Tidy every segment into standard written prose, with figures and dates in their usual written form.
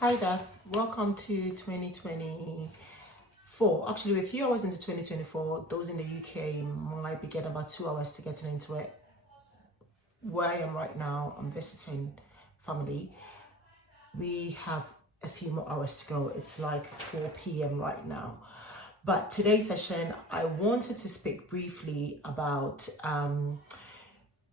Hi there, welcome to 2024. Actually, we're a few hours into 2024. Those in the UK might be getting about 2 hours to getting into it. Where I am right now, I'm visiting family. We have a few more hours to go. It's like 4 p.m. right now. But today's session, I wanted to speak briefly about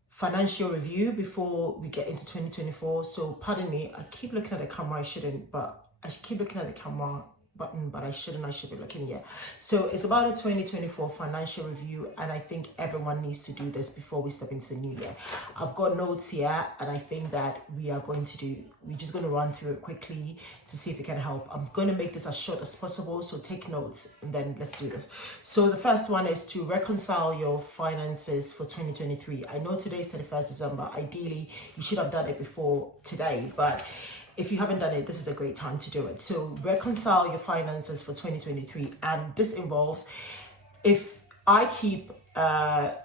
financial review before we get into 2024. So pardon me, I keep looking at the camera. I shouldn't, but I keep looking at the camera button, but I shouldn't. I should be looking here. So it's about a 2024 financial review, and I think everyone needs to do this before we step into the new year. I've got notes here, and I think that we're just going to run through it quickly to see if it can help. I'm going to make this as short as possible, so take notes and then let's do this. So the first one is to reconcile your finances for 2023. I know today's 31st December. Ideally, you should have done it before today, but if you haven't done it, this is a great time to do it. So reconcile your finances for 2023. And this involves, if I keep a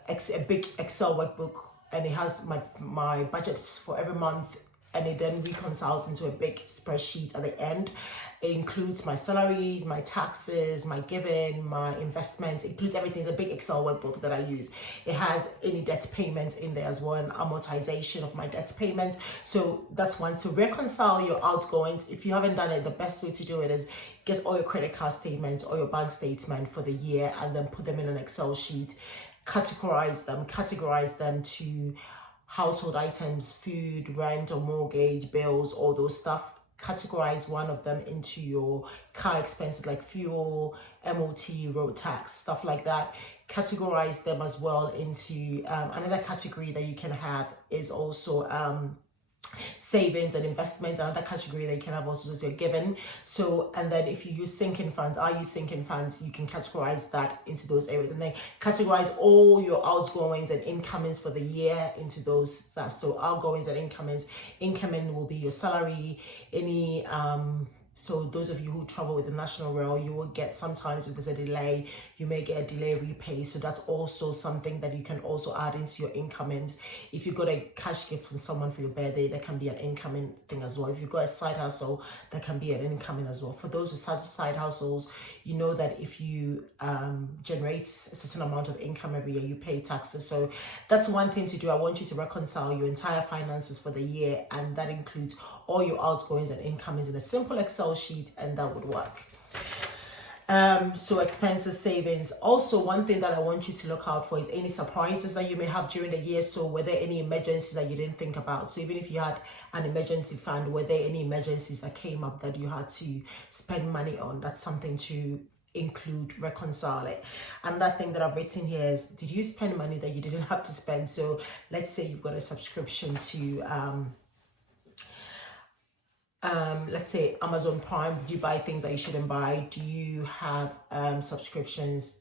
big Excel workbook and it has my budgets for every month, and it then reconciles into a big spreadsheet at the end. It includes my salaries, my taxes, my giving, my investments. It includes everything. It's a big Excel workbook that I use. It has any debt payments in there as well, and amortization of my debt payments. So that's one. To reconcile your outgoings, if you haven't done it, the best way to do it is get all your credit card statements or your bank statement for the year and then put them in an Excel sheet. Categorize them to household items, food, rent or mortgage, bills, all those stuff. Categorize one of them into your car expenses like fuel, MOT, road tax, stuff like that. Categorize them as well into another category that you can have is also savings and investments. Another category that you can have also is your given. So, and then if you use sinking funds, you can categorize that into those areas, and then categorize all your outgoings and incomings for the year into those. So outgoings and incoming will be your salary, any so those of you who travel with the National Rail, you will get, sometimes if there's a delay, you may get a delay repay. So that's also something that you can also add into your incomings. If you got a cash gift from someone for your birthday, that can be an incoming thing as well. If you've got a side hustle, that can be an incoming as well. For those with side hustles, you know that if you generate a certain amount of income every year, you pay taxes. So that's one thing to do. I want you to reconcile your entire finances for the year, and that includes all your outgoings and incomings in a simple Excel sheet, and that would work. So expenses, savings. Also, one thing that I want you to look out for is any surprises that you may have during the year. So were there any emergencies that you didn't think about? So even if you had an emergency fund, were there any emergencies that came up that you had to spend money on? That's something to reconcile it. Another thing that I've written here is, did you spend money that you didn't have to spend? So let's say you've got a subscription to let's say Amazon Prime. Did you buy things that you shouldn't buy? Do you have subscriptions?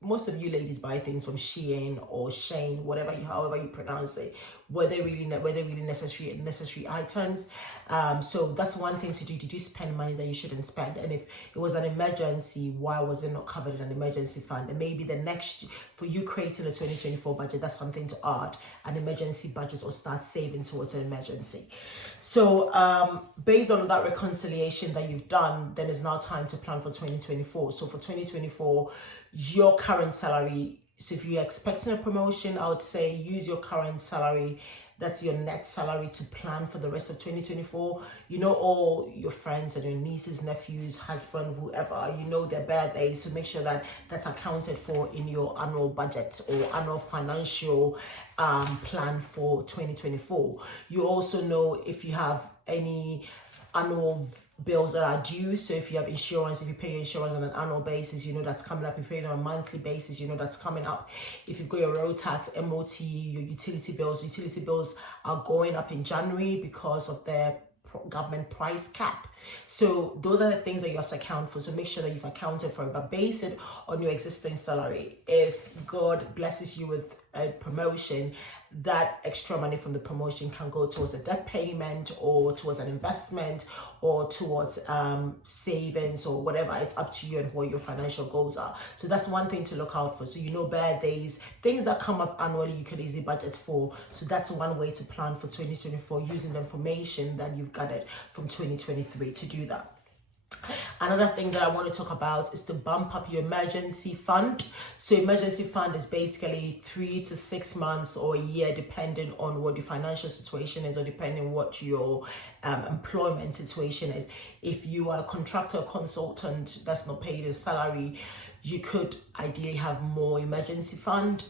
Most of you ladies buy things from Shein or Shane, however you pronounce it. Were they really necessary items? So that's one thing to do. Did you spend money that you shouldn't spend? And if it was an emergency, why was it not covered in an emergency fund? And maybe the next, for you creating a 2024 budget, that's something to add, an emergency budget, or start saving towards an emergency. So based on that reconciliation that you've done, then it's now time to plan for 2024. So for 2024, your current salary. So if you're expecting a promotion, I would say use your current salary, that's your net salary, to plan for the rest of 2024. You know all your friends and your nieces, nephews, husband, whoever, you know their birthdays. So make sure that that's accounted for in your annual budget or annual financial plan for 2024. You also know if you have any annual bills that are due. So if you have insurance, if you pay your insurance on an annual basis, you know that's coming up. If you pay it on a monthly basis, you know that's coming up. If you've got your road tax, MOT, your utility bills are going up in January because of their government price cap. So those are the things that you have to account for. So make sure that you've accounted for it, but base it on your existing salary. If God blesses you with a promotion, that extra money from the promotion can go towards a debt payment or towards an investment or towards savings or whatever. It's up to you and what your financial goals are. So that's one thing to look out for. So birthdays, things that come up annually, you could easily budget for. So that's one way to plan for 2024, using the information that you've gathered from 2023 to do that. Another thing that I want to talk about is to bump up your emergency fund. So emergency fund is basically 3 to 6 months or a year, depending on what your financial situation is or depending on what your employment situation is. If you are a contractor or consultant that's not paid a salary, you could ideally have more emergency fund.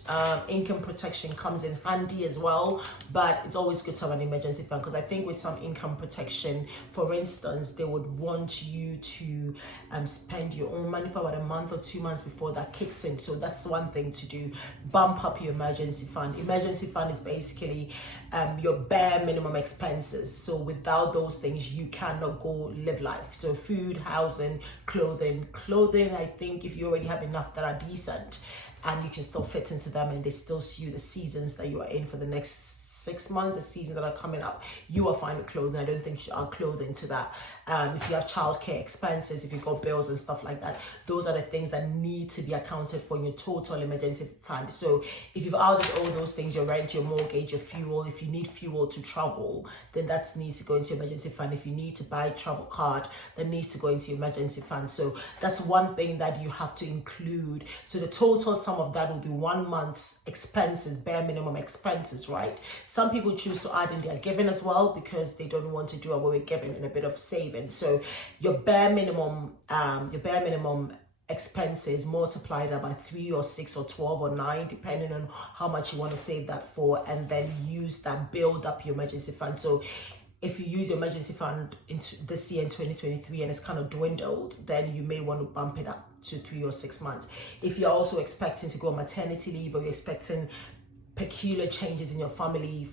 Income protection comes in handy as well, but it's always good to have an emergency fund, because I think with some income protection, for instance, they would want you to spend your own money for about a month or 2 months before that kicks in. So that's one thing to do. Bump up your emergency fund. Emergency fund is basically your bare minimum expenses. So without those things, you cannot go live life. So food, housing, clothing, I think if you already have enough that are decent and you can still fit into them and they still suit the seasons that you are in for the next 6 months, the seasons that are coming up, you are fine with clothing. I don't think you should add clothing to that. If you have childcare expenses, if you've got bills and stuff like that, those are the things that need to be accounted for in your total emergency fund. So if you've added all those things, your rent, your mortgage, your fuel, if you need fuel to travel, then that needs to go into your emergency fund. If you need to buy a travel card, that needs to go into your emergency fund. So that's one thing that you have to include. So the total sum of that will be 1 month's expenses, bare minimum expenses, right? Some people choose to add in their giving as well because they don't want to do away with giving and a bit of saving. So your bare minimum expenses, multiply that by 3 or 6 or 12 or 9, depending on how much you want to save that for, and then use that, build up your emergency fund. So if you use your emergency fund into this year in 2023 and it's kind of dwindled, then you may want to bump it up to 3 or 6 months. If you're also expecting to go on maternity leave or you're expecting peculiar changes in your family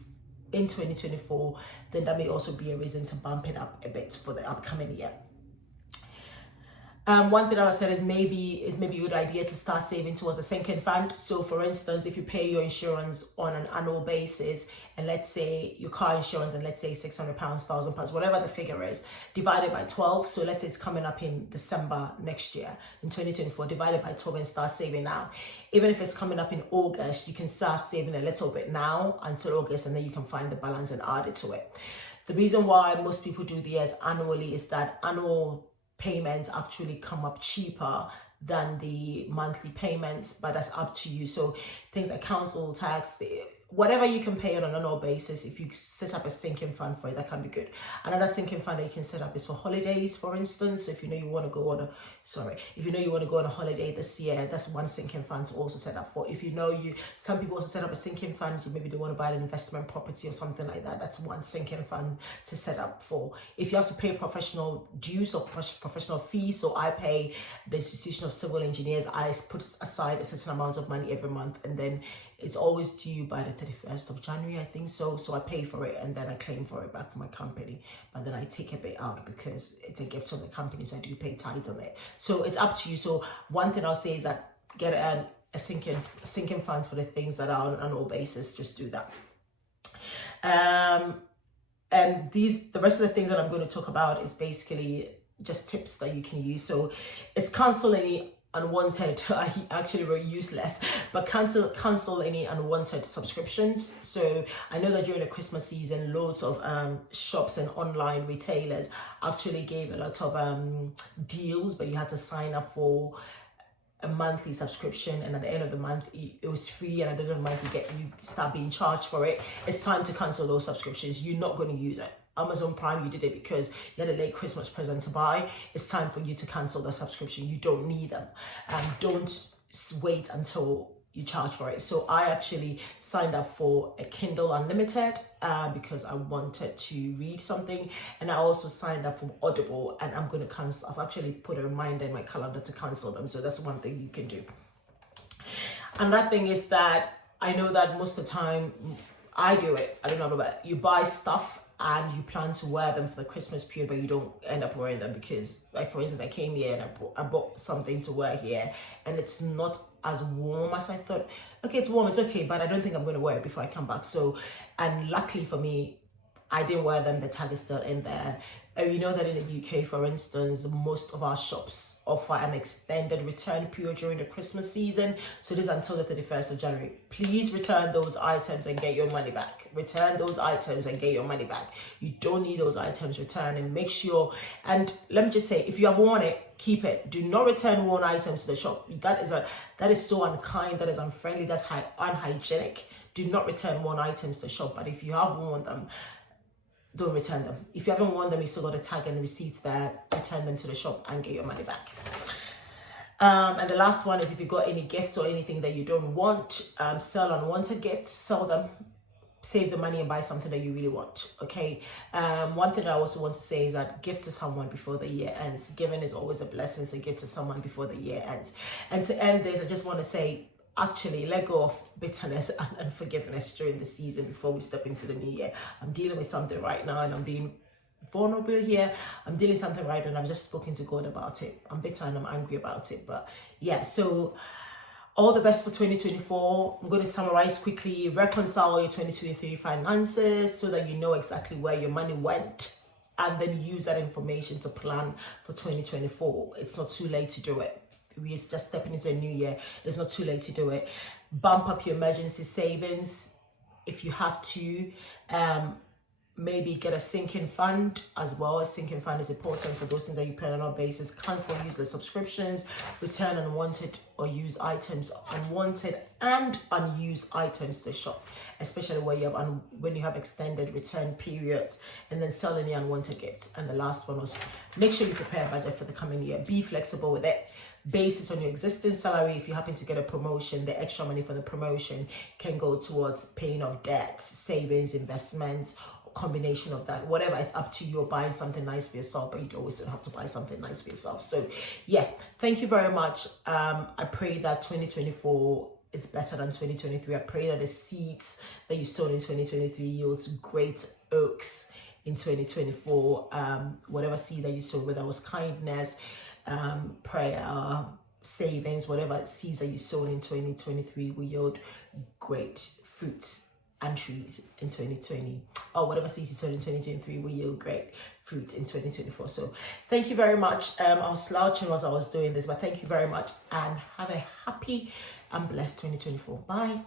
in 2024, then that may also be a reason to bump it up a bit for the upcoming year. One thing I would say is maybe a good idea to start saving towards a sinking fund. So for instance, if you pay your insurance on an annual basis, and let's say your car insurance, and let's say £600, £1,000, whatever the figure is, divided by 12. So let's say it's coming up in December next year, in 2024, divided by 12 and start saving now. Even if it's coming up in August, you can start saving a little bit now until August, and then you can find the balance and add it to it. The reason why most people do the years annually is that annual payments actually come up cheaper than the monthly payments, but that's up to you. So things like council tax, whatever you can pay on an annual basis, if you set up a sinking fund for it, that can be good. Another sinking fund that you can set up is for holidays, for instance. So if you know you want to go on a holiday this year, that's one sinking fund to also set up for. If you know some people also set up a sinking fund, maybe they want to buy an investment property or something like that, that's one sinking fund to set up for. If you have to pay professional dues or professional fees, so I pay the Institution of Civil Engineers, I put aside a certain amount of money every month, and then it's always due by the 31st of January, I think so. So I pay for it and then I claim for it back to my company. But then I take a bit out because it's a gift from the company, so I do pay tithes on it. So it's up to you. So one thing I'll say is that get a sinking funds for the things that are on an annual basis. Just do that. And the rest of the things that I'm going to talk about is basically just tips that you can use. So it's cancel any unwanted, actually were useless, but cancel any unwanted subscriptions. So I know that during the Christmas season, loads of shops and online retailers actually gave a lot of deals, but you had to sign up for a monthly subscription, and at the end of the month it was free, and at the end of the month you start being charged for it. It's time to cancel those subscriptions. You're not going to use it. Amazon Prime, you did it because you had a late Christmas present to buy. It's time for you to cancel the subscription. You don't need them. Don't wait until you charge for it. So I actually signed up for a Kindle Unlimited because I wanted to read something, and I also signed up for Audible, and I'm going to cancel. I've actually put a reminder in my calendar to cancel them. So that's one thing you can do. Another thing is that I know that most of the time I do it. I don't know about you buy stuff and you plan to wear them for the Christmas period, but you don't end up wearing them because, like for instance, I came here and I bought something to wear here, and it's not as warm as I thought. Okay, it's warm, it's okay, but I don't think I'm going to wear it before I come back. So, and luckily for me, I didn't wear them. The tag is still in there. And we know that in the UK, for instance, most of our shops offer an extended return period during the Christmas season. So this is until the 31st of January. Please return those items and get your money back. Return those items and get your money back. You don't need those items returned, and make sure, and let me just say, if you have worn it, keep it. Do not return worn items to the shop. That is so unkind, that is unfriendly, that's unhygienic. Do not return worn items to the shop. But if you have worn them, don't return them. If you haven't worn them, you still got a tag and receipts there, return them to the shop and get your money back. And the last one is, if you got any gifts or anything that you don't want, sell unwanted gifts, sell them, save the money and buy something that you really want. Okay. One thing I also want to say is that gift to someone before the year ends. Giving is always a blessing, so give to someone before the year ends. And to end this, I just want to say, actually, let go of bitterness and unforgiveness during the season before we step into the new year. I'm dealing with something right now, and I'm being vulnerable here. I'm dealing with something right now, and I've just spoken to God about it. I'm bitter and I'm angry about it. But yeah, so all the best for 2024. I'm going to summarize quickly. Reconcile your 2023 finances so that you know exactly where your money went, and then use that information to plan for 2024. It's not too late to do it. We're just stepping into a new year. It's not too late to do it. Bump up your emergency savings if you have to. Maybe get a sinking fund as well. A sinking fund is important for those things that you pay on a basis. Cancel useless subscriptions, return unwanted or used items, unwanted and unused items to the shop, especially where you have when you have extended return periods, and then sell any unwanted gifts. And the last one was, make sure you prepare a budget for the coming year. Be flexible with it. Base it on your existing salary. If you happen to get a promotion, the extra money for the promotion can go towards paying off debt, savings, investments, combination of that. Whatever, it's up to you. You're buying something nice for yourself, but you always don't have to buy something nice for yourself. So yeah, thank you very much. I pray that 2024 is better than 2023. I pray that the seeds that you sowed in 2023 yields great oaks in 2024. Whatever seed that you sowed, whether it was kindness, prayer, savings, whatever seeds that you sowed in 2023 will yield great fruits and trees in 2020, or whatever seeds you sowed in 2023 will yield great fruit in 2024. So thank you very much. I was slouching as I was doing this, but thank you very much, and have a happy and blessed 2024. Bye.